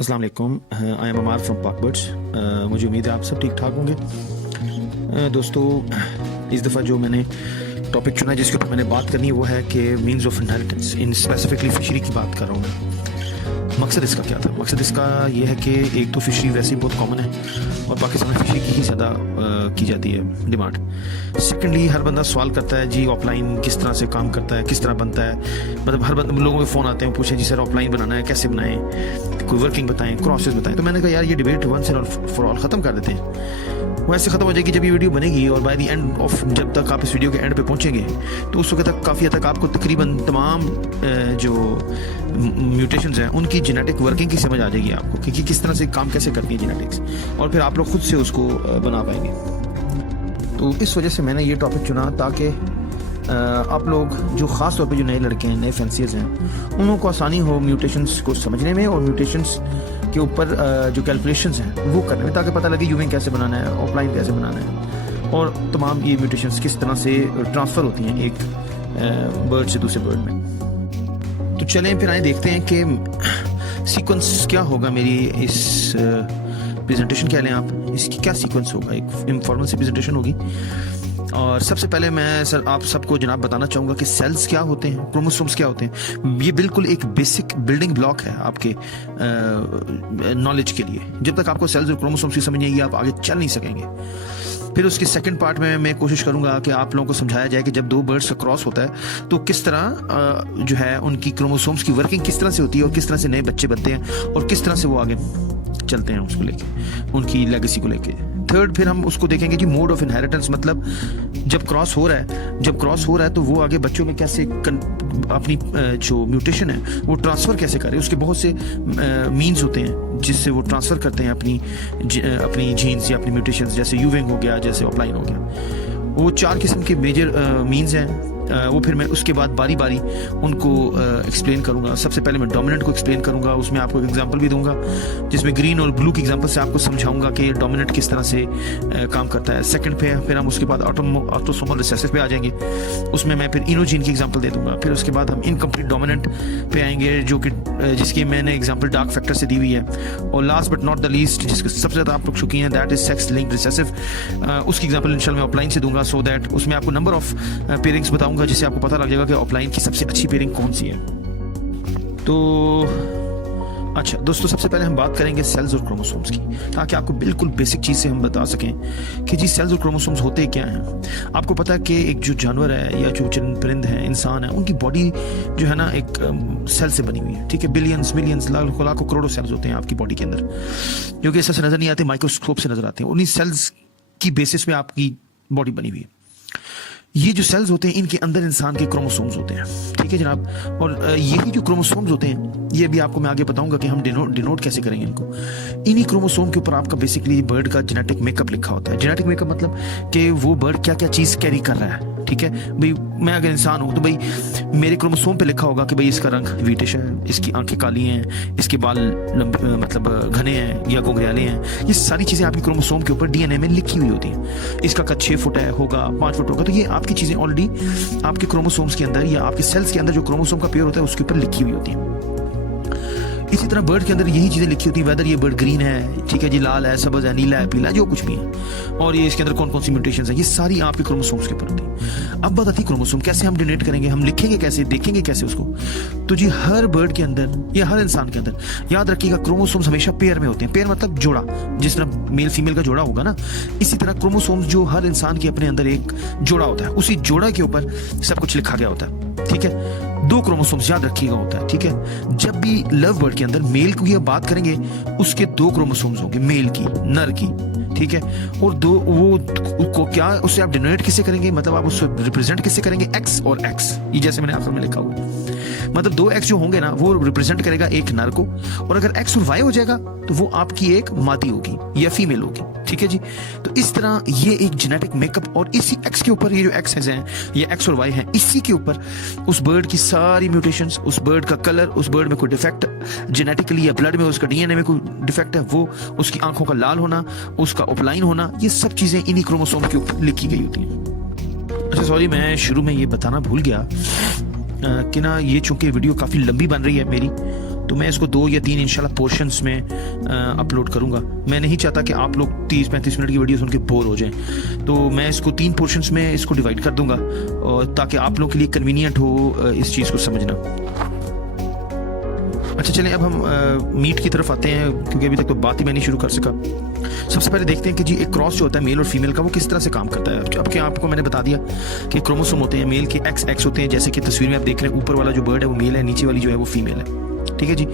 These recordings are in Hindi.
अस्सलाम वालेकुम। आई एम अमार फ्रॉम पाक बर्ड्स। मुझे उम्मीद है आप सब ठीक ठाक होंगे। दोस्तों, इस दफ़ा जो मैंने टॉपिक चुना जिसके ऊपर मैंने बात करनी है वो है कि means of inheritance in specifically fishery की बात कर रहा हूँ मैं। मकसद इसका क्या था? मकसद इसका ये है कि एक तो फ़िशरी वैसे ही बहुत कॉमन है और पाकिस्तान में फ़िशरी की ही ज़्यादा की जाती है डिमांड। सेकेंडली, हर बंदा सवाल करता है जी ऑफलाइन किस तरह से काम करता है, किस तरह बनता है। मतलब हर बंदा, लोगों के फ़ोन आते हैं, पूछे जी सर ऑफलाइन बनाना है कैसे बनाएं, कोई वर्किंग बताएं, क्रॉसेस बताएं। तो मैंने कहा यार ये debate once and for all ख़त्म कर देते हैं। वो ऐसे ख़त्म हो जाएगी जब ये वीडियो बनेगी और बाय द एंड ऑफ, जब तक आप इस वीडियो के एंड पे पहुंचेंगे तो उस वक्त तक काफ़ी हद तक आपको तकरीबन तमाम जो म्यूटेशंस हैं उनकी जेनेटिक वर्किंग की समझ आ जाएगी आपको कि किस तरह से काम कैसे करती है जेनेटिक्स, और फिर आप लोग खुद से उसको बना पाएंगे। तो इस वजह से मैंने ये टॉपिक चुना ताकि आप लोग जो ख़ास तौर पे जो नए लड़के हैं, नए फैंसियर्स हैं, उनको आसानी हो म्यूटेशंस को समझने में और म्यूटेशंस के ऊपर जो कैलकुलेशंस हैं वो करने में, ताकि पता लगे यूविंग कैसे बनाना है, ऑफलाइन कैसे बनाना है और तमाम ये म्यूटेशंस किस तरह से ट्रांसफ़र होती हैं एक बर्ड से दूसरे बर्ड में। तो चलें फिर आए देखते हैं कि सीक्वेंस क्या होगा मेरी इस प्रेजेंटेशन। कह लें आप इसकी क्या सीक्वेंस होगा। एक इनफॉर्मल सी प्रेजेंटेशन होगी और सबसे पहले मैं सर आप सबको जनाब बताना चाहूँगा कि सेल्स क्या होते हैं, क्रोमोसोम्स क्या होते हैं। ये बिल्कुल एक बेसिक बिल्डिंग ब्लॉक है आपके नॉलेज के लिए। जब तक आपको सेल्स और क्रोमोसोम्स की समझ नहीं आएगी आप आगे चल नहीं सकेंगे। फिर उसके सेकंड पार्ट में मैं कोशिश करूंगा कि आप लोगों को समझाया जाए कि जब दो बर्ड्स का क्रॉस होता है तो किस तरह जो है उनकी क्रोमोसोम्स की वर्किंग किस तरह से होती है और किस तरह से नए बच्चे बनते हैं और किस तरह से वो आगे चलते हैं उसको लेके, उनकी लेगेसी को लेके। थर्ड, फिर हम उसको देखेंगे कि मोड ऑफ इनहेरिटेंस, मतलब जब क्रॉस हो रहा है तो वो आगे बच्चों में कैसे अपनी जो म्यूटेशन है वो ट्रांसफ़र कैसे करे। उसके बहुत से मीन्स होते हैं जिससे वो ट्रांसफ़र करते हैं अपनी जीन्स या अपनी म्यूटेशंस, जैसे यूविंग हो गया, जैसे ऑफलाइन हो गया। वो 4 किस्म के मेजर मीन्स हैं। वो फिर मैं उसके बाद बारी बारी उनको एक्सप्लेन करूंगा। सबसे पहले मैं डोमिनेंट को एक्सप्लेन करूंगा, उसमें आपको एक एग्जांपल भी दूंगा जिसमें ग्रीन और ब्लू के एग्जांपल से आपको समझाऊंगा कि डोमिनेंट किस तरह से काम करता है। सेकंड पे फिर हम उसके बाद ऑटोसोमल रिसेसिव पे आ जाएंगे, उसमें मैं फिर इनोजीन की एग्जांपल दे दूंगा। फिर उसके बाद हम इनकम्प्लीट डोमिनेंट पे आएंगे जो कि जिसकी मैंने एग्जाम्पल डार्क फैक्टर से दी हुई है। और last but not the least, जिसके सबसे ज़्यादा आप लोग शौकीन हैं, that is sex linked recessive. उसकी एग्जाम्पल इंशाल्लाह मैं ऑफलाइन से दूंगा, सो दैट उसमें आपको नंबर ऑफ पेयरिंग्स बताऊंगा जिससे आपको पता लग जाएगा कि ऑफलाइन की सबसे अच्छी पेयरिंग कौन सी है। तो अच्छा दोस्तों, सबसे पहले हम बात करेंगे सेल्स और क्रोमोसोम्स की, ताकि आपको बिल्कुल बेसिक चीज़ से हम बता सकें कि जी सेल्स और क्रोमोसोम्स होते क्या हैं। आपको पता है कि एक जो जानवर है या जो चंद परिंद हैं, इंसान है, उनकी बॉडी जो है ना एक सेल से बनी हुई है। ठीक है, बिलियंस मिलियंस लाखों करोड़ों सेल्स होते हैं आपकी बॉडी के अंदर, जो कि ऐसा से नजर नहीं आते, माइक्रोस्कोप से नजर आते हैं। उन्हीं सेल्स की बेसिस पे आपकी बॉडी बनी हुई है। ये जो सेल्स होते हैं इनके अंदर इंसान के क्रोमोसोम्स होते हैं। ठीक है जनाब, और यही जो क्रोमोसोम्स होते हैं ये भी आपको मैं आगे बताऊंगा कि हम डिनोट कैसे करेंगे इनको। इन्हीं क्रोमोसोम के ऊपर आपका बेसिकली बर्ड का जेनेटिक मेकअप लिखा होता है। जेनेटिक मेकअप मतलब कि वो बर्ड क्या क्या चीज़ कैरी कर रहा है। ठीक है भाई, मैं अगर इंसान हूँ तो भाई मेरे क्रोमोसोम पे लिखा होगा कि भाई इसका रंग व्हीटिश है, इसकी आंखें काली हैं, इसके बाल मतलब घने हैं या घुंघराले हैं। ये सारी चीज़ें आपकी क्रोमोसोम के ऊपर डीएनए में लिखी हुई होती हैं। इसका कद 6 फुट है होगा, 5 फुट होगा, तो ये आपकी चीज़ें ऑलरेडी आपके क्रोमोसोम्स के अंदर या आपके सेल्स के अंदर जो क्रोमोसोम का पेयर होता है उसके ऊपर लिखी हुई होती है। इसी तरह बर्ड के अंदर यही चीज़ें लिखी होती है, वेदर ये बर्ड ग्रीन है, ठीक है जी, लाल है, सब्ज है, नीला है, पीला है, जो कुछ भी है, और ये इसके अंदर कौन कौन सी म्यूटेशंस है, ये सारी आपके क्रोमोसोम्स के ऊपर होती है। अब बात आती है क्रोमोसोम कैसे हम डोनेट करेंगे, हम लिखेंगे कैसे, देखेंगे कैसे उसको। तो जी हर बर्ड के अंदर या हर इंसान के अंदर याद रखिएगा क्रोमोसोम्स हमेशा पेयर में होते हैं। पेयर मतलब जोड़ा, जिस तरह मेल फीमेल का जोड़ा होगा ना, इसी तरह क्रोमोसोम्स जो हर इंसान के अपने अंदर एक जोड़ा होता है, उसी जोड़ा के ऊपर सब कुछ लिखा गया होता है। ठीक है, 2 क्रोमोसोम्स याद रखिएगा होता है। ठीक है, जब भी लव बर्ड के अंदर मेल की बात करेंगे उसके 2 क्रोमोसोम्स होंगे, मेल की, नर की। ठीक है, और वो क्या उससे आप डिनोट किससे करेंगे, मतलब आप उससे रिप्रेजेंट किससे करेंगे, एक्स और एक्स। ये जैसे मैंने आखिर में लिखा हुआ, मतलब 2 एक्स जो होंगे ना वो रिप्रेजेंट करेगा एक नर को, और अगर एक्स और वाई हो जाएगा तो वो आपकी एक मादी होगी या फीमेल होगी। ठीक है जी, तो इस तरह ये एक जेनेटिक मेकअप, और इसी एक्स के ऊपर ये जो एक्स हैं, ये एक्स और वाई हैं, इसी के ऊपर उस बर्ड की सारी म्यूटेशंस, उस बर्ड का कलर, उस बर्ड में कोई डिफेक्ट जेनेटिकली या ब्लड में उसका डीएनए में कोई डिफेक्ट है, वो उसकी आंखों का लाल होना, उसका ऑफलाइन होना, ये सब चीजें इन्हीं क्रोमोसोम के ऊपर लिखी गई होती हैं। अच्छा सॉरी, मैं शुरू में ये बताना भूल गया कि ना ये चूंकि वीडियो काफी लंबी बन रही है मेरी, तो मैं इसको 2 या 3 इंशाल्लाह पोर्शंस में अपलोड करूँगा। मैं नहीं चाहता कि आप लोग 30-35 मिनट की वीडियो सुन के बोर हो जाएं, तो मैं इसको 3 पोर्शंस में इसको डिवाइड कर दूंगा, और ताकि आप लोग के लिए कन्वीनियंट हो इस चीज़ को समझना। अच्छा चलें, अब हम मीट की तरफ आते हैं, क्योंकि अभी तक तो बात ही मैं नहीं शुरू कर सका। सबसे पहले देखते हैं कि जी एक क्रॉस जो होता है मेल और फीमेल का, वो किस तरह से काम करता है। अब क्या आपको मैंने बता दिया कि क्रोमोसोम होते हैं, मेल के XX होते हैं, जैसे कि तस्वीर में आप देख रहे हैं, ऊपर वाला जो बर्ड है वो मेल है, नीचे वाली जो है वो फीमेल है। ठीक है जी,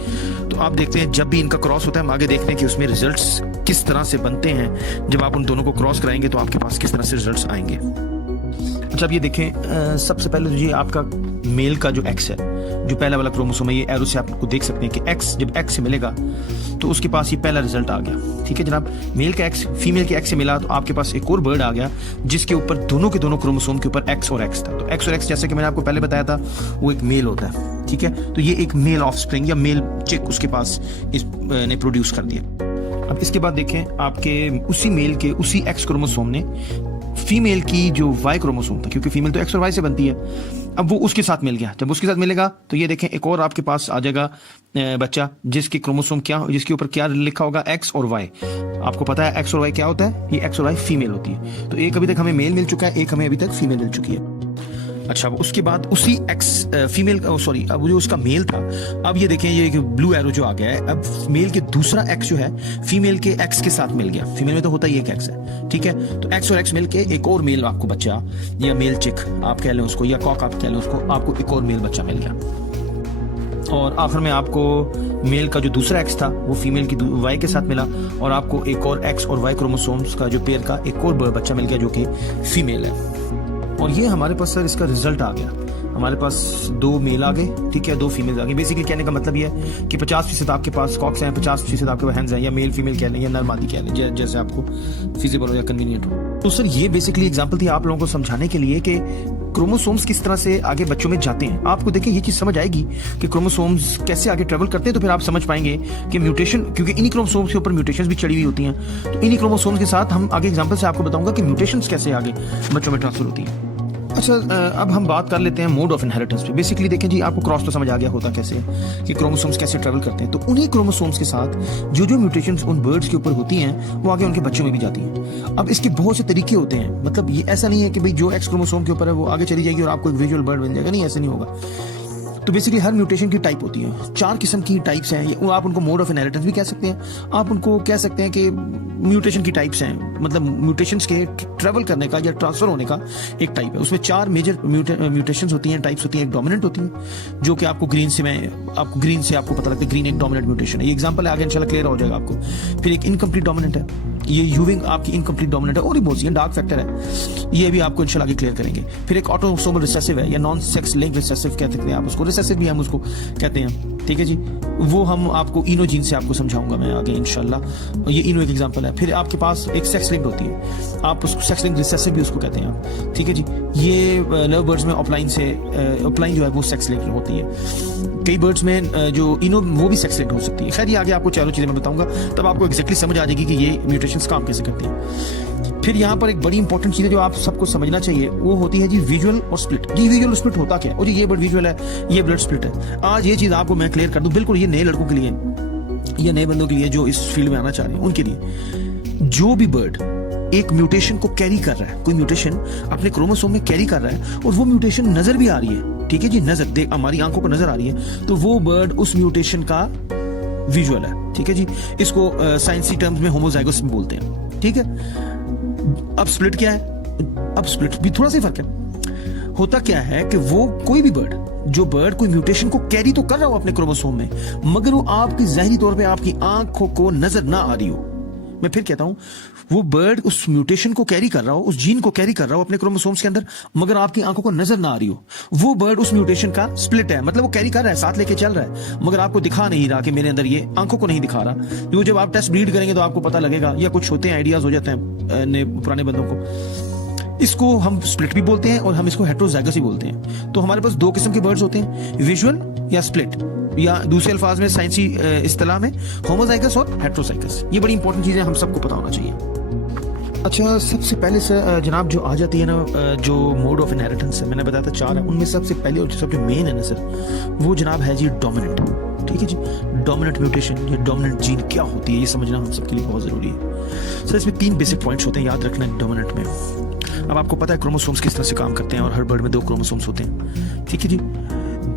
तो आप देखते हैं जब भी इनका क्रॉस होता है, हम आगे देखते हैं कि उसमें रिजल्ट्स किस तरह से बनते हैं। जब आप उन दोनों को क्रॉस कराएंगे तो आपके पास किस तरह से रिजल्ट्स आएंगे। अच्छा, अब ये देखें, सबसे पहले तो जी आपका मेल का जो X है, जो पहला वाला क्रोमोसोम है, ये एरो से आपको देख सकते हैं कि X जब X से मिलेगा तो उसके पास ये पहला रिजल्ट आ गया। ठीक है जनाब, मेल का X फीमेल के X से मिला तो आपके पास एक और बर्ड आ गया जिसके ऊपर दोनों के दोनों क्रोमोसोम के ऊपर X और X था। तो X और X जैसे कि मैंने आपको पहले बताया था वो एक मेल होता है। ठीक है, तो ये एक मेल ऑफस्प्रिंग या मेल चिक उसके पास ने प्रोड्यूस कर दिया। अब इसके बाद देखें, आपके उसी मेल के उसी X क्रोमोसोम ने फीमेल की जो Y क्रोमोसोम था, क्योंकि फीमेल तो X और Y से बनती है, अब वो उसके साथ मिल गया। जब उसके साथ मिलेगा तो ये देखें एक और आपके पास आ जाएगा बच्चा, जिसकी क्रोमोसोम क्या, जिसके ऊपर क्या लिखा होगा X और Y। आपको पता है X और Y क्या होता है, ये X और Y फीमेल होती है। तो एक अभी तक हमें मेल मिल चुका है, एक हमें अभी तक फीमेल मिल चुकी है। अच्छा, उसके बाद उसी X फीमेल का, सॉरी, अब जो उसका मेल था, अब ये देखें ये ब्लू एरो जो आ गया है, अब मेल के दूसरा X जो है फीमेल के X के साथ मिल गया। फीमेल में तो होता ही एक X है। ठीक है, तो X और X मिल के एक और मेल आपको बच्चा, या मेल चिक आप कह लें उसको, या कॉक आप कह लें उसको, आपको एक और मेल बच्चा मिल गया। और आखिर में आपको मेल का जो दूसरा X था वो फीमेल की Y के साथ मिला, और आपको एक और X और Y क्रोमोसोम्स का जो पेयर का एक और बच्चा मिल गया जो कि फीमेल है। और ये हमारे पास सर इसका रिजल्ट आ गया, हमारे पास 2 मेल आ गए। ठीक है, 2 फीमेल आ गई। बेसिकली कहने का मतलब ये है कि 50% आपके पास कॉक्स हैं, 50% आपके पास हैंड्स हैं, या मेल फीमेल कह लें या नर मादी कह लें, जैसे आपको फिजिबल हो या कन्वीनियंट हो। तो सर ये बेसिकली एग्जांपल थी आप लोगों को समझाने के लिए कि क्रोमोसोम्स किस तरह से आगे बच्चों में जाते हैं। आपको देखिए ये चीज समझ आएगी कि क्रोमोसोम्स कैसे आगे ट्रेवल करते हैं, तो फिर आप समझ पाएंगे कि म्यूटेशन, क्योंकि इन्हीं क्रोमोसोम्स के ऊपर म्यूटेशंस भी चढ़ी हुई होती हैं, तो इन्हीं क्रोमोसोम्स के साथ हम आगे एग्जांपल से आपको बताऊंगा कि म्यूटेशंस कैसे आगे बच्चों में ट्रांसफर होती हैं। अच्छा, अब हम बात कर लेते हैं मोड ऑफ इनहेरिटेंस पे। बेसिकली देखें जी, आपको क्रॉस तो समझ आ गया होता कैसे है कि क्रोमोसोम्स कैसे ट्रेवल करते हैं। तो उन्हीं क्रोमोसोम्स के साथ जो जो म्यूटेशंस उन बर्ड्स के ऊपर होती हैं वो आगे उनके बच्चों में भी जाती हैं। अब इसके बहुत से तरीके होते हैं, मतलब ये ऐसा नहीं है कि भाई जो X क्रोमोसोम के ऊपर है वो आगे चली जाएगी और आपको एक विजुअल बर्ड बन जाएगा, नहीं, ऐसा नहीं होगा। तो बेसिकली हर म्यूटेशन की टाइप होती है, 4 किस्म की टाइप्स हैं। आप उनको मोड ऑफ इनहेरिटेंस भी कह सकते हैं, आप उनको कह सकते हैं कि म्यूटेशन की टाइप्स हैं, मतलब म्यूटेशंस के ट्रेवल करने का या ट्रांसफर होने का एक टाइप है। उसमें 4 मेजर म्यूटेशंस होती हैं, टाइप्स होती हैं। एक डोमिनेंट होती है जो कि आपको ग्रीन से आपको पता लगता है ग्रीन एक डोमिनेंट म्यूटेशन है। ये एग्जांपल है, आगे इंशाल्लाह क्लियर हो जाएगा आपको। फिर एक इनकम्प्लीट डोमिनेंट है, ये यूविंग आपकी इनकम्प्लीट डोमिनेंट है, और बहुत सी डार्क फैक्टर है, ये भी आपको इंशाल्लाह आगे क्लियर करेंगे। फिर एक ऑटोसोमल रिसेसिव है या नॉन सेक्स लिंक्ड रिसेसिव कह सकते हैं आप उसको, रिसेसिव भी हम उसको कहते हैं। ठीक है जी, वो हम आपको इनो जीन से आपको समझाऊंगा मैं आगे इंशाल्लाह। ये इनो एक एग्जांपल है। फिर आपके पास एक सेक्स लिंक्ड होती है, आप उसको सेक्स लिंक्ड रिसेसिव भी उसको कहते हैं। ठीक है जी, ये लव बर्ड्स में ऑफलाइन जो है वो सेक्स लिंक्ड होती है। कई बर्ड्स में जो इनो वो भी सेक्स लिंक्ड हो सकती है। खैर ये आगे आपको चारों चीजें मैं बताऊंगा, तब आपको एग्जैक्टली समझ आ जाएगी कि ये म्यूटेशंस काम कैसे करती हैं। फिर यहाँ पर एक बड़ी इंपॉर्टेंट चीज है जो आप सबको समझना चाहिए, वो होती है जी विजुअल और स्प्लिट। जी विजुअल और स्प्लिट होता क्या है? और जी ये ब्लड विजुअल है, ये ब्लड स्प्लिट है। आज ये चीज आपको मैं क्लियर कर दूं, बिल्कुल ये नए लड़कों के लिए या नए बंदों के लिए जो इस फील्ड में आना चाह रहे हैं उनके लिए। जो भी बर्ड एक म्यूटेशन को कैरी कर रहा है, कोई म्यूटेशन अपने क्रोमोसोम में कैरी कर रहा है, और वो म्यूटेशन नजर भी आ रही है, ठीक है जी, नजर देख हमारी आंखों को नजर आ रही है, तो वो बर्ड उस म्यूटेशन का विजुअल है। ठीक है जी, इसको साइंसी टर्म्स में होमोजाइगोस बोलते हैं। ठीक है, अब स्प्लिट क्या है? अब स्प्लिट भी थोड़ा सा फर्क है। होता क्या है कि वो कोई भी बर्ड, जो बर्ड कोई म्यूटेशन को कैरी तो कर रहा हो अपने क्रोमोसोम में, मगर वो आपकी ज़ाहिरी तौर पे आपकी आंखों को नजर ना आ रही हो। मैं फिर कहता हूं, वो बर्ड उस म्यूटेशन को कैरी कर रहा हो, उस जीन को कैरी कर रहा हो अपने क्रोमोसोम्स के अंदर, मगर आपकी आंखों को नजर ना आ रही हो, वो बर्ड उस म्यूटेशन का स्प्लिट है। मतलब वो कैरी कर रहा है, साथ लेके चल रहा है, मगर आपको दिखा नहीं रहा कि मेरे अंदर ये, आंखों को नहीं दिखा रहा। जो जब आप टेस्ट ब्रीड करेंगे तो आपको पता लगेगा, या कुछ होते हैं आइडियाज हो जाते हैं पुराने बंदों को। इसको हम स्प्लिट भी बोलते हैं और हम इसको हेट्रोजाइगस भी बोलते हैं। तो हमारे पास 2 किस्म के बर्ड्स होते हैं, विजुअल या स्प्लिट, या दूसरे अल्फाज में साइंसी इस्तिलाह में होमोजाइगस और हेट्रोजाइगस। ये बड़ी इंपॉर्टेंट चीजें हम सबको पता होना चाहिए। अच्छा, सबसे पहले सर जनाब जो आ जाती है ना, जो मोड ऑफ इनहेरिटेंस है, मैंने बताया था 4 है, उनमें सबसे पहले और सबसे मेन है ना सर, वो जनाब है जी डोमिनेंट। ठीक है जी। डोमिनेंट म्यूटेशन या डोमिनेंट जीन क्या होती है ये समझना हम सबके लिए बहुत जरूरी है। सर इसमें 3 बेसिक पॉइंट्स होते हैं, याद रखना है डोमिनेंट में। अब आपको पता है क्रोमोसोम्स किस तरह से काम करते हैं और हर बर्ड में 2 क्रोमोसोम्स होते हैं, ठीक है जी।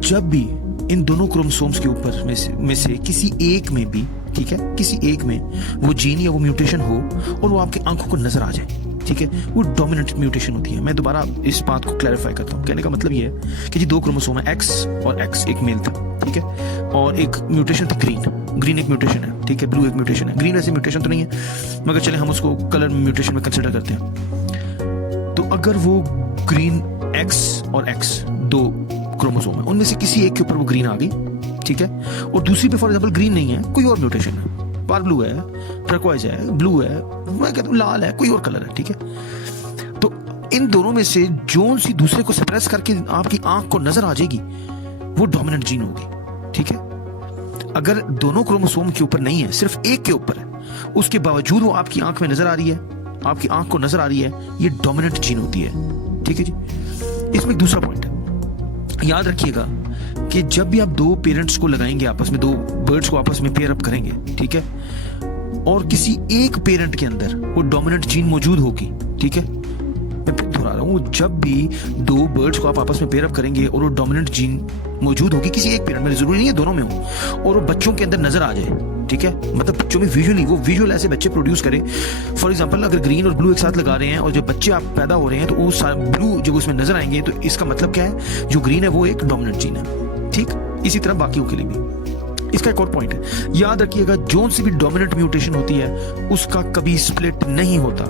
जब भी इन दोनों क्रोमोसोम्स के ऊपर में से किसी एक में भी, ठीक है, किसी एक में वो जीन या वो म्यूटेशन हो और वो आपकी आंखों को नजर आ जाए, ठीक है, वो डोमिनेंट म्यूटेशन होती है। मैं दोबारा इस बात को क्लैरिफाई करता हूँ। कहने का मतलब ये है कि जी 2 क्रोमोसोम है, एक्स और एक्स, एक मेल था, ठीक है, और एक म्यूटेशन थी ग्रीन एक म्यूटेशन है, ठीक है, ब्लू एक म्यूटेशन है। ग्रीन वैसे म्यूटेशन तो नहीं है मगर चले हम उसको कलर म्यूटेशन में कंसिडर करते हैं। तो अगर वो ग्रीन एक्स और एक्स 2 क्रोमोसोम है, उनमें से किसी एक के ऊपर वो ग्रीन आ गई, ठीक है, और दूसरी पे फॉर एग्जाम्पल ग्रीन नहीं है, कोई और म्यूटेशन है, पार ब्लू है, टर्कोइज है, ब्लू है, मैं कहता हूँ लाल है, कोई और कलर है, ठीक है। तो इन दोनों में से जो सी दूसरे को सप्रेस करके आपकी आंख को नजर आ जाएगी वो डोमिनेंट जीन होगी, ठीक है। अगर दोनों क्रोमोसोम के ऊपर नहीं है, सिर्फ एक के ऊपर है, उसके बावजूद वो आपकी आंख में नजर आ रही है, आपकी आंख को नजर आ रही है, ये डोमिनेंट जीन होती है, ठीक है जी। इसमें एक दूसरा पॉइंट है, याद रखिएगा कि जब भी आप 2 पेरेंट्स को लगाएंगे आपस में, 2 बर्ड्स को आपस में पेयर अप करेंगे, ठीक है, और किसी एक पेरेंट के अंदर वो डोमिनेंट जीन मौजूद होगी, ठीक है, मैं फिर दोहरा रहा हूं, जब भी 2 बर्ड्स को आप आपस में पेयर अप करेंगे और वो डोमिनेंट जीन मौजूद होगी किसी एक पेरेंट में, जरूरी नहीं है दोनों में हो, और वो बच्चों के अंदर नजर आ जाए, ठीक है, मतलब बच्चों में विजुअल ऐसे बच्चे प्रोड्यूस करें। फॉर एग्जांपल अगर ग्रीन और ब्लू एक साथ लगा रहे हैं और जब बच्चे आप पैदा हो रहे हैं तो वो ब्लू जब उसमें नजर आएंगे तो इसका मतलब क्या है, जो ग्रीन है वो एक डोमिनेंट जीन है, ठीक। इसी तरह बाकियों के लिए भी। इसका एक और पॉइंट है, याद रखिएगा जोन सी भी डोमिनेंट म्यूटेशन होती है उसका कभी स्प्लिट नहीं होता,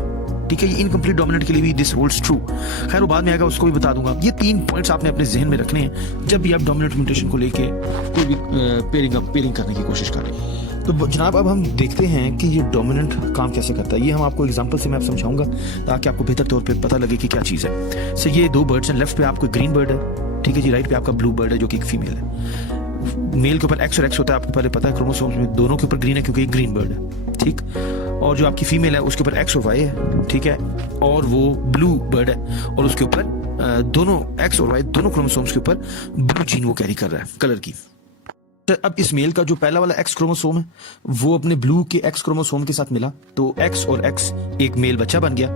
ठीक है। ये इनकम्प्लीट डोमिनेंट के लिए भी दिस होल्ड्स ट्रू, खैर वो बाद में आएगा, उसको भी बता दूंगा। ये 3 पॉइंट्स आपने अपने जहन में रखने हैं जब भी आप डोमिनेंट म्यूटेशन को लेके कोई भी पेयरिंग करने की कोशिश करें। तो जनाब अब हम देखते हैं कि ये डोमिनेंट काम कैसे करता है। ये हम आपको एग्जांपल से मैं समझाऊंगा ताकि आपको बेहतर तौर पे पता लगे कि क्या चीज़ है। सो ये 2 बर्ड्स हैं, लेफ्ट पे आपको ग्रीन बर्ड है, ठीक है जी, राइट पे आपका ब्लू बर्ड है जो कि एक फीमेल है। मेल के ऊपर एक्स और एक्स होता है, आपको पहले पता है, क्रोमोसोम्स में दोनों के ऊपर ग्रीन है क्योंकि एक ग्रीन बर्ड है, ठीक। और जो आपकी फीमेल है उसके ऊपर एक्स और वाई है, ठीक है, और वो ब्लू बर्ड है और उसके ऊपर दोनों एक्स और वाई दोनों क्रोमोसोम्स के ऊपर ब्लू जीन वो कैरी कर रहा है कलर की। अब इस मेल का जो पहला वाला एक्स क्रोमोसोम है वो अपने ब्लू के एक्स क्रोमोसोम के साथ मिला तो एक्स और एक्स एक मेल बच्चा बन गया।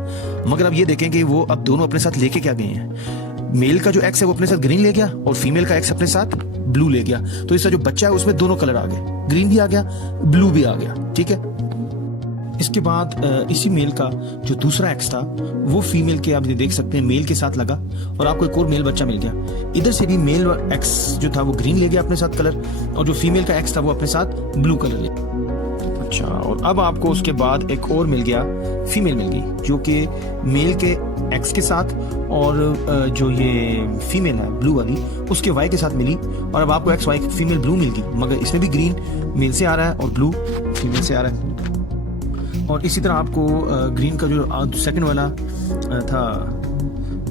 मगर अब ये देखें कि वो अब दोनों अपने साथ लेके क्या गए हैं, मेल का जो एक्स है वो अपने साथ ग्रीन ले गया और फीमेल का एक्स अपने साथ ब्लू ले गया। तो इसका जो बच्चा है उसमें दोनों कलर आ गए, ग्रीन भी आ गया, ब्लू भी आ गया, ठीक है। इसके बाद इसी मेल का जो दूसरा एक्स था वो फीमेल के आप देख सकते हैं मेल के साथ लगा और आपको एक और मेल बच्चा मिल गया। इधर से भी मेल एक्स जो था वो ग्रीन ले गया अपने साथ कलर और जो फीमेल का एक्स था वो अपने साथ ब्लू कलर ले गया। अच्छा, और अब आपको उसके बाद एक और मिल गया, फीमेल मिल गई जो कि मेल के एक्स के साथ और जो ये फीमेल है ब्लू वाली उसके वाई के साथ मिली और अब आपको एक्स वाई फीमेल ब्लू मिल गई, मगर इसमें भी ग्रीन मेल से आ रहा है और ब्लू फीमेल से आ रहा है। और इसी तरह आपको ग्रीन का जो सेकंड वाला था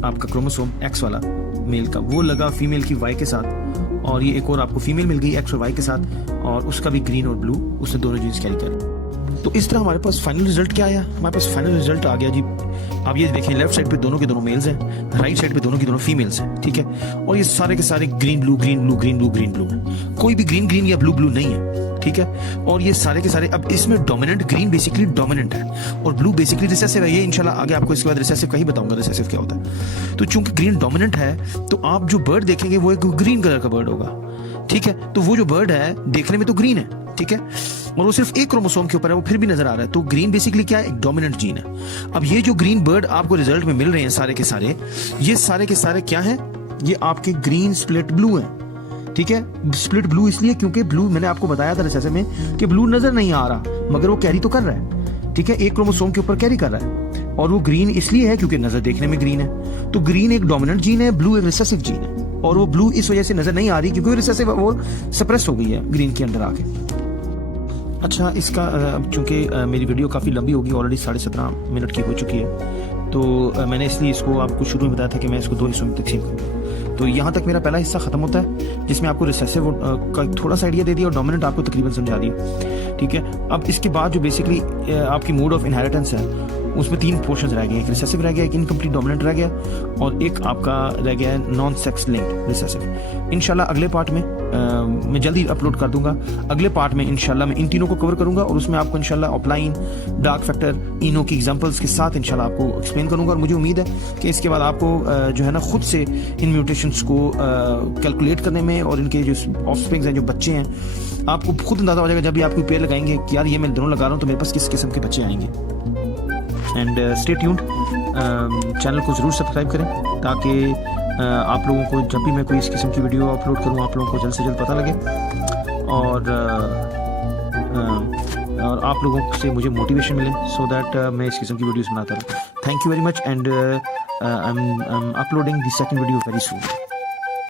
आपका क्रोमोसोम एक्स वाला मेल का वो लगा फीमेल की वाई के साथ और ये एक और आपको फीमेल मिल गई एक्स और वाई के साथ और उसका भी ग्रीन और ब्लू, उसने दोनों जीन्स कैरी कर। तो इस तरह हमारे पास फाइनल रिजल्ट क्या आया, हमारे पास फाइनल रिजल्ट आ गया जी। आप ये देखें लेफ्ट साइड पे दोनों के दोनों मेल्स हैं, राइट साइड पे दोनों की दोनों फीमेल्स हैं, ठीक है। और ये सारे के सारे green blue green blue green blue green blue, कोई भी ग्रीन ग्रीन या ब्लू ब्लू नहीं है, ठीक है। और ये सारे के सारे अब इसमें डोमिनेंट ग्रीन बेसिकली डोमिनेंट है और ब्लू बेसिकली रिसेसिव है। ये इंशाल्लाह आगे आपको इसके बाद रिसेसिव का ही बताऊंगा रिसेसिव क्या होता है। तो चूंकि ग्रीन डोमिनेंट है तो आप जो बर्ड देखेंगे वो एक ग्रीन कलर का बर्ड होगा, ठीक है। तो वो जो बर्ड है देखने में तो ग्रीन है, ठीक है, और वो सिर्फ एक क्रोमोसोम के ऊपर है, वो फिर भी नजर आ रहा है। तो ग्रीन बेसिकली क्या है, एक डोमिनेंट जीन है। अब ये जो ग्रीन बर्ड आपको रिजल्ट में मिल रहे हैं सारे के सारे, ये सारे के सारे क्या हैं, ये आपके ग्रीन स्प्लिट ब्लू हैं, ठीक है। स्प्लिट ब्लू इसलिए क्योंकि ब्लू मैंने आपको बताया था रिसर्च में कि ब्लू नजर नहीं आ रहा मगर वो कैरी तो कर रहा है, ठीक है, एक क्रोमोसोम के ऊपर कैरी कर रहा है। और वो ग्रीन इसलिए है क्योंकि नजर देखने में ग्रीन है। तो ग्रीन एक डोमिनेंट जीन है, ब्लू एक रिसेसिव जीन है और वो ब्लू इस वजह से नजर नहीं आ रही क्योंकि वो रिसेसिव वो सप्रेस हो गई है ग्रीन के अंदर आके। अच्छा, इसका चूंकि मेरी वीडियो काफ़ी लंबी होगी, ऑलरेडी 17.5 मिनट की हो चुकी है, तो मैंने इसलिए इसको आपको शुरू में बताया था कि मैं इसको 2 हिस्सों में तकसीम करूँगा। तो यहाँ तक मेरा पहला हिस्सा ख़त्म होता है जिसमें आपको रिसेसिव का थोड़ा सा आइडिया दे दिया और डोमिनेंट आपको तकरीबन समझा दिया, ठीक है। अब इसके बाद जो बेसिकली आपकी मोड ऑफ इनहेरिटेंस है उसमें 3 पोर्शंस रह गए, एक रिसेसिव रह गया, एक इनकम्प्लीट डोमिनेंट रह गया और एक आपका रह गया है नॉन सेक्स लिंक्ड रिसेसिव। इंशाल्लाह अगले पार्ट में मैं जल्दी अपलोड कर दूंगा। अगले पार्ट में इंशाल्लाह मैं इन तीनों को कवर करूंगा और उसमें आपको इंशाल्लाह ऑफलाइन, डार्क फैक्टर, इनो की एग्जांपल्स के साथ इंशाल्लाह आपको एक्सप्लेन करूंगा। और मुझे उम्मीद है कि इसके बाद आपको जो है ना खुद से इन म्यूटेशंस को कैलकुलेट करने में और इनके जो ऑफस्प्रिंग्स हैं, जो बच्चे हैं, आपको खुद अंदाजा हो जाएगा जब भी आप कोई पेड़ लगाएंगे कि यार ये मैं दोनों लगा रहा हूँ तो मेरे पास किस किस्म के बच्चे आएंगे। एंड स्टे ट्यून्ड, चैनल को ज़रूर सब्सक्राइब करें ताकि आप लोगों को जब भी मैं कोई इस किस्म की वीडियो अपलोड करूँ आप लोगों को जल्द से जल्द पता लगे और आप लोगों से मुझे मोटिवेशन मिले सो दैट मैं इस किस्म की वीडियोस बनाता रहूँ। Thank you very much and I am uploading the second video very soon.